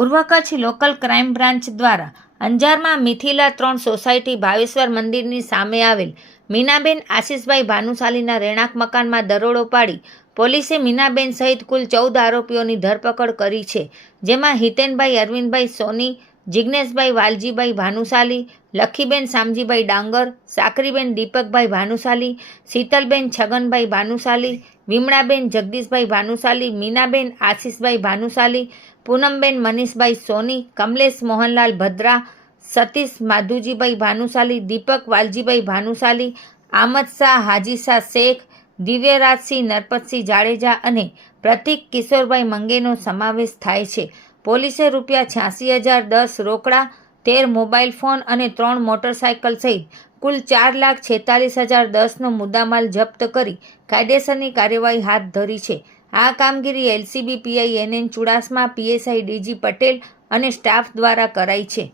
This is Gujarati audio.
પૂર્વ કચ્છ લોકલ ક્રાઇમ બ્રાન્ચ દ્વારા અંજારમાં મિથિલા 3 સોસાયટી ભાવેશ્વર મંદિરની સામે આવેલ મીનાબેન આશિષભાઈ ભાનુશાલીના રહેણાંક મકાનમાં દરોડો પાડી પોલીસે મીનાબેન સહિત કુલ 14 આરોપીઓની ધરપકડ કરી છે, જેમાં હિતેનભાઈ અરવિંદભાઈ સોની, જિજ્ઞેશભાઈ વાલજીભાઈ ભાનુશાલી, લખીબેન શામજીભાઈ ડાંગર, સાકરીબેન દીપકભાઈ ભાનુશાલી, શીતલબેન છગનભાઈ ભાનુશાલી, વિમળાબેન જગદીશભાઈ ભાનુશાલી, મીનાબેન આશિષભાઈ ભાનુશાલી, પૂનમબેન મનીષભાઈ સોની, કમલેશ મોહનલાલ ભદ્રા, સતીશ માધુજીભાઈ ભાનુશાલી, દીપક વાલજીભાઈ ભાનુશાલી, આમદ શાહ હાજી શાહ શેખ, દિવ્યરાજસિંહ નરપતસિંહ જાડેજા અને પ્રતિક કિશોરભાઈ મંગેનો સમાવેશ થાય છે. પોલીસે ₹86,010 રોકડા, 13 મોબાઈલ ફોન અને 3 મોટરસાયકલ સહિત કુલ ₹4,46,010નો મુદ્દામાલ જપ્ત કરી કાયદેસરની કાર્યવાહી હાથ ધરી છે. આ કામગીરી LCB PI NN Chudasama, PSI DG Patel અને સ્ટાફ દ્વારા કરાઈ છે.